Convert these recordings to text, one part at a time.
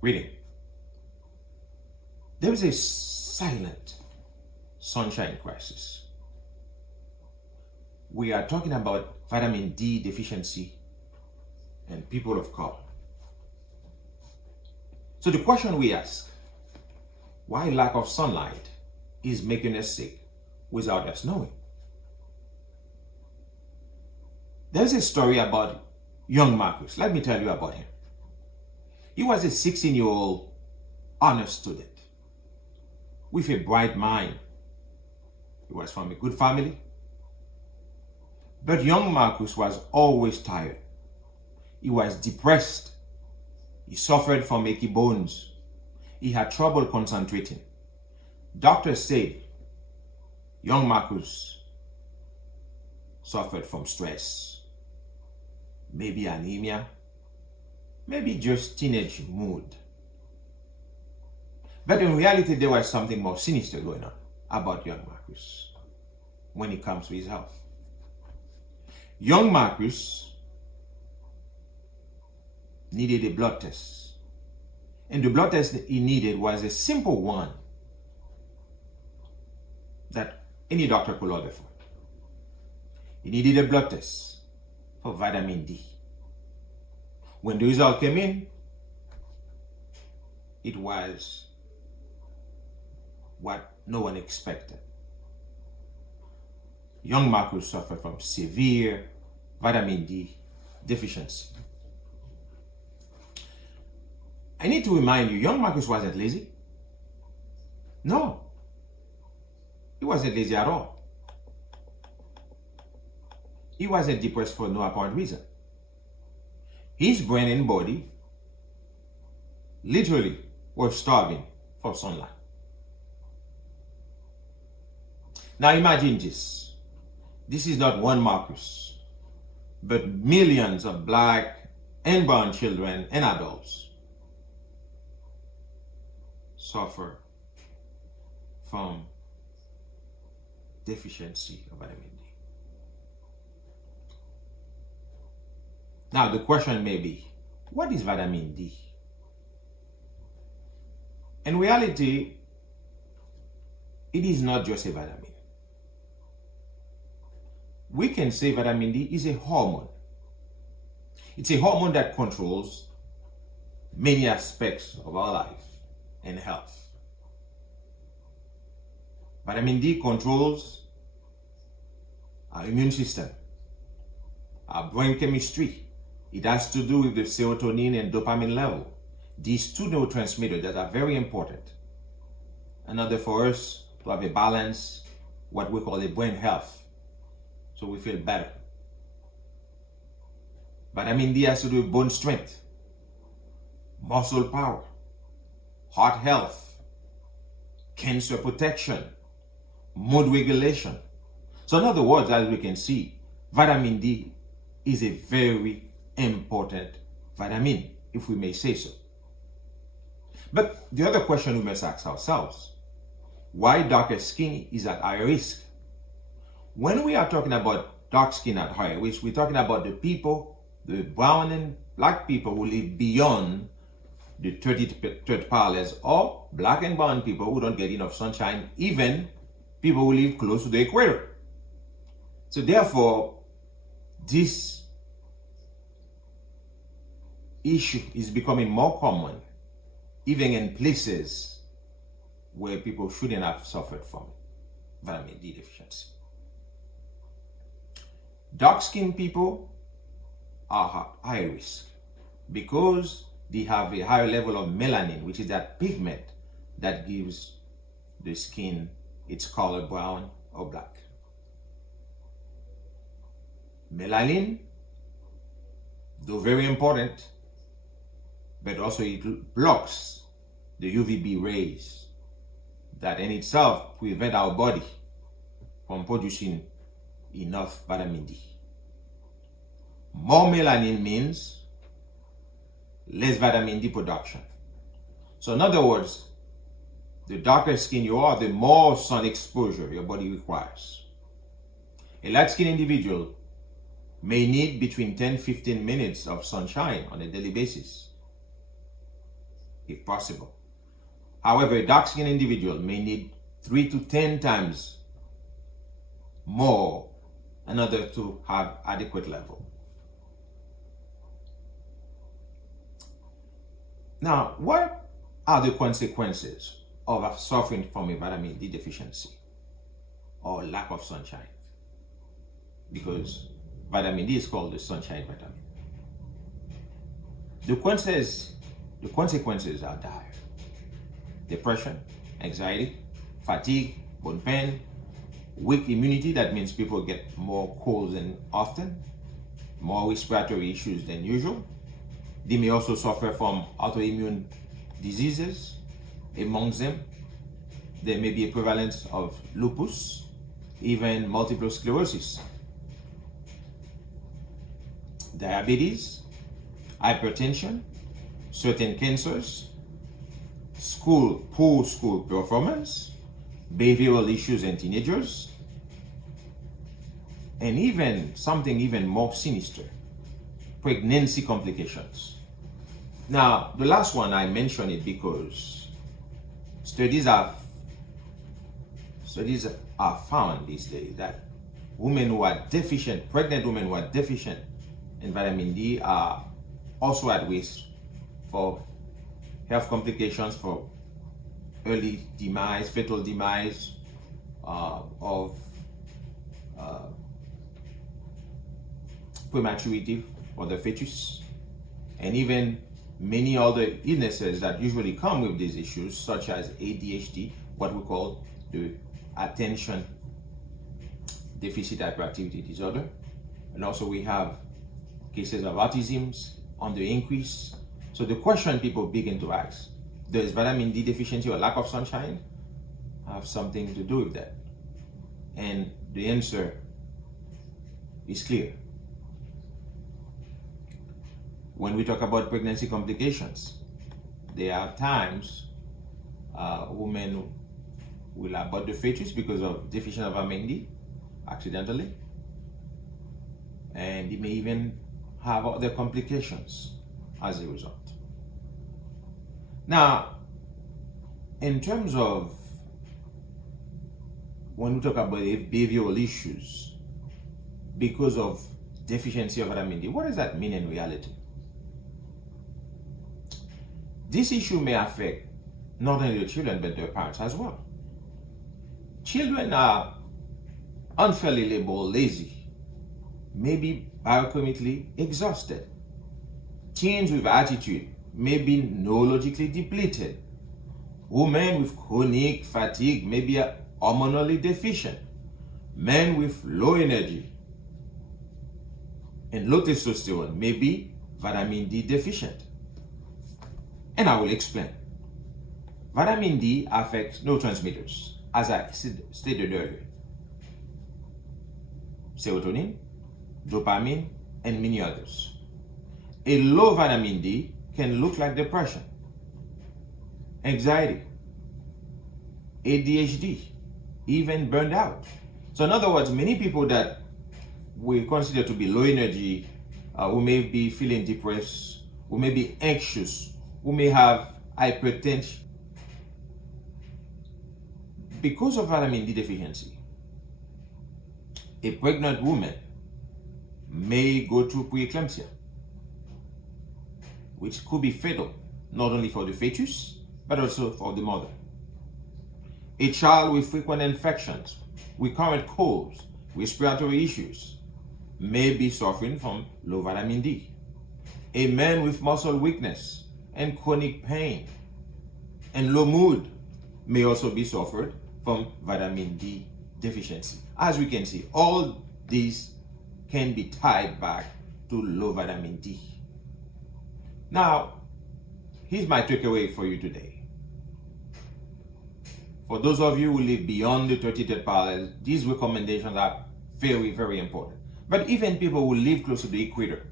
Reading. There is a silent sunshine crisis. We are talking about vitamin D deficiency and people of color. So the question we ask, why lack of sunlight is making us sick without us knowing? There's a story about young Marcus. Let me tell you about him. He was a 16-year-old honor student with a bright mind. He was from a good family. But young Marcus was always tired. He was depressed. He suffered from achy bones. He had trouble concentrating. Doctors said young Marcus suffered from stress, maybe anemia, maybe just teenage mood. But in reality, there was something more sinister going on about young Marcus when it comes to his health. Young Marcus needed a blood test. And the blood test he needed was a simple one that any doctor could order for. He needed a blood test for vitamin D. When the result came in, it was what no one expected. Young Marcus suffered from severe vitamin D deficiency. I need to remind you, young Marcus wasn't lazy. No, he wasn't lazy at all. He wasn't depressed for no apparent reason. His brain and body literally were starving for sunlight. Now imagine this. This is not one Marcus, but millions of black and brown children and adults suffer from deficiency of vitamin D. Now the question may be, what is vitamin D? In reality, it is not just a vitamin. We can say vitamin D is a hormone. It's a hormone that controls many aspects of our life and health. Vitamin D controls our immune system, our brain chemistry. It has to do with the serotonin and dopamine level. These two neurotransmitters that are very important in order for us to have a balance, what we call a brain health, so we feel better. Vitamin D has to do with bone strength, muscle power, heart health, cancer protection, mood regulation. So in other words, as we can see, vitamin D is a very important vitamin, if we may say so. But the other question we must ask ourselves, why darker skin is at higher risk? When we are talking about dark skin at higher risk, we're talking about the people, the brown and black people who live beyond the 33rd parallels, or black and brown people who don't get enough sunshine, even people who live close to the equator. So therefore, this issue is becoming more common, even in places where people shouldn't have suffered from vitamin D deficiency. Dark-skinned people are high risk because they have a higher level of melanin, which is that pigment that gives the skin its color, brown or black. Melanin, though very important, but also it blocks the UVB rays that in itself prevent our body from producing enough vitamin D. More melanin means less vitamin D production. So in other words, the darker skin you are, the more sun exposure your body requires. A light-skinned individual may need between 10-15 minutes of sunshine on a daily basis. if possible. However, a dark-skinned individual may need 3 to 10 times more in order to have adequate level. Now, what are the consequences of suffering from a vitamin D deficiency or lack of sunshine? Because vitamin D is called the sunshine vitamin. The consequences are dire. Depression, anxiety, fatigue, bone pain, weak immunity, that means people get more colds than often, more respiratory issues than usual. They may also suffer from autoimmune diseases. Amongst them, there may be a prevalence of lupus, even multiple sclerosis, diabetes, hypertension, certain cancers, poor school performance, behavioral issues in teenagers, and even something even more sinister, pregnancy complications. Now, the last one, I mention it because studies are found these days that women who are deficient, pregnant women who are deficient in vitamin D are also at risk for health complications, for early demise, fetal demise of prematurity for the fetus, and even many other illnesses that usually come with these issues, such as ADHD, what we call the attention deficit hyperactivity disorder. And also we have cases of autism on the increase. So the question people begin to ask, does vitamin D deficiency or lack of sunshine have something to do with that? And the answer is clear. When we talk about pregnancy complications, there are times women will abort the fetus because of deficiency of vitamin D accidentally, and they may even have other complications as a result. Now, in terms of when we talk about behavioral issues because of deficiency of vitamin D, what does that mean in reality? This issue may affect not only the children but their parents as well. Children are unfairly labeled lazy, maybe biochemically exhausted. Teens with attitude may be neurologically depleted. Women with chronic fatigue may be hormonally deficient. Men with low energy and low testosterone may be vitamin D deficient. And I will explain. Vitamin D affects neurotransmitters, as I stated earlier. Serotonin, dopamine, and many others. A low vitamin D can look like depression, anxiety, ADHD, even burned out. So in other words, many people that we consider to be low energy, who may be feeling depressed, who may be anxious, who may have hypertension, because of vitamin D deficiency, a pregnant woman may go through preeclampsia, which could be fatal, not only for the fetus, but also for the mother. A child with frequent infections, recurrent colds, respiratory issues, may be suffering from low vitamin D. A man with muscle weakness and chronic pain and low mood may also be suffered from vitamin D deficiency. As we can see, all these can be tied back to low vitamin D. Now, here's my takeaway for you today. For those of you who live beyond the 33rd parallel, these recommendations are very, very important. But even people who live close to the equator,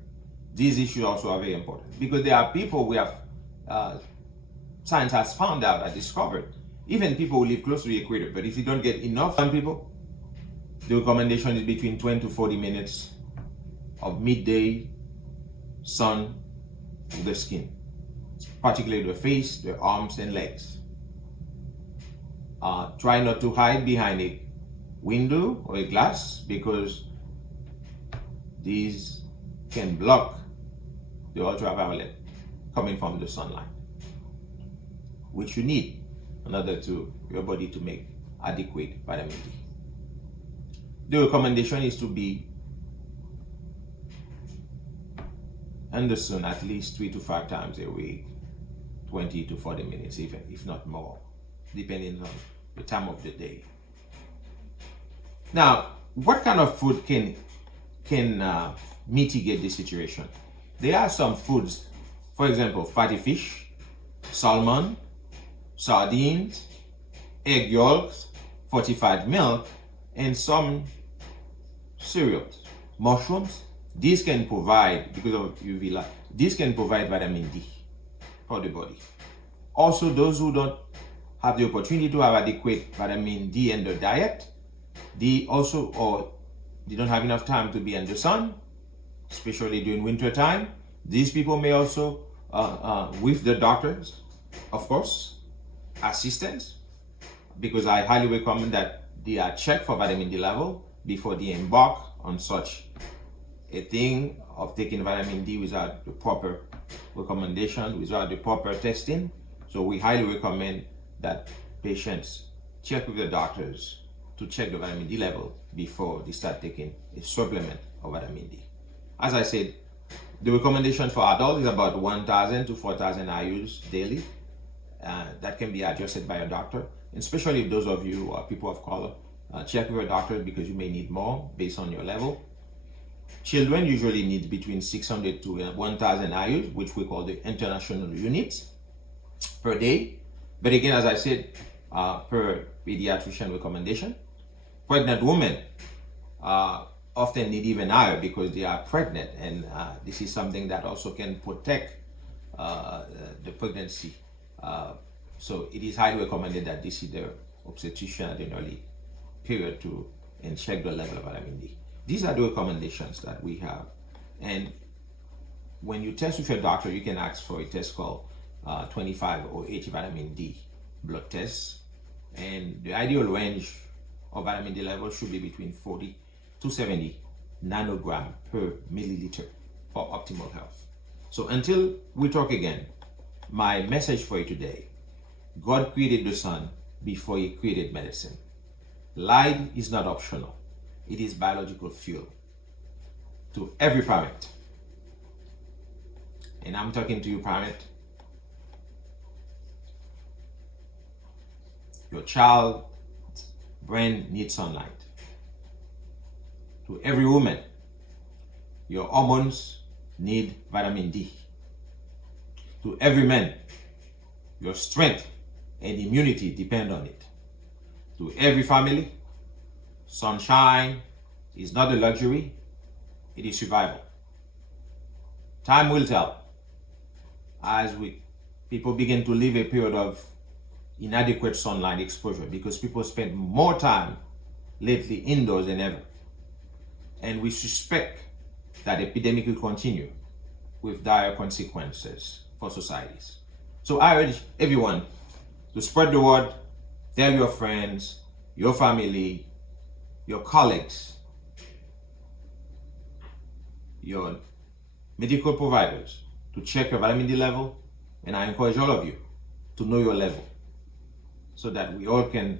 these issues also are very important, because there are people we have science has found out and discovered, even people who live close to the equator, but if you don't get enough sun, people, the recommendation is between 20 to 40 minutes of midday sun to the skin. particularly the face, the arms and legs. Try not to hide behind a window or a glass, because these can block the ultraviolet coming from the sunlight, which you need in order to your body to make adequate vitamin D. The recommendation is to be in the sun at least 3 to 5 times a week, 20 to 40 minutes, if not more, depending on the time of the day. Now, what kind of food can mitigate this situation? There are some foods, for example, fatty fish, salmon, sardines, egg yolks, fortified milk, and some cereals, mushrooms. These can provide, because of UV light, these can provide vitamin D for the body. Also, those who don't have the opportunity to have adequate vitamin D in their diet, they don't have enough time to be in the sun, especially during winter time. These people may also, with the doctors, of course, assistance, because I highly recommend that they are checked for vitamin D level before they embark on such a thing of taking vitamin D without the proper recommendation, without the proper testing. So we highly recommend that patients check with the doctors to check the vitamin D level before they start taking a supplement of vitamin D. As I said, the recommendation for adults is about 1,000 to 4,000 IUs daily. That can be adjusted by a doctor, and especially if those of you are people of color, check with a doctor because you may need more based on your level. Children usually need between 600 to 1,000 IUs, which we call the international units per day. But again, as I said, per pediatrician recommendation, pregnant women often need even higher because they are pregnant, and this is something that also can protect the pregnancy. So it is highly recommended that they see their obstetrician at an early period and check the level of vitamin D. These are the recommendations that we have. And when you test with your doctor, you can ask for a test called 25 or 80 vitamin D blood test. And the ideal range of vitamin D level should be between 40 to 70 nanogram per milliliter for optimal health. So until we talk again, my message for you today: God created the sun before he created medicine. Light is not optional. It is biological fuel. To every parent, and I'm talking to you parent, your child's brain needs sunlight. To every woman, your hormones need vitamin D. To every man, your strength and immunity depend on it. To every family, sunshine is not a luxury, it is survival. Time will tell as people begin to live a period of inadequate sunlight exposure, because people spend more time lately indoors than ever. And we suspect that the epidemic will continue with dire consequences for societies. So I urge everyone to spread the word, tell your friends, your family, your colleagues, your medical providers to check your vitamin D level, and I encourage all of you to know your level so that we all can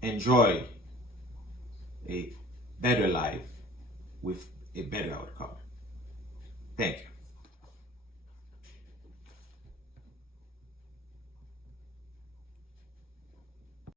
enjoy a better life with a better outcome. Thank you.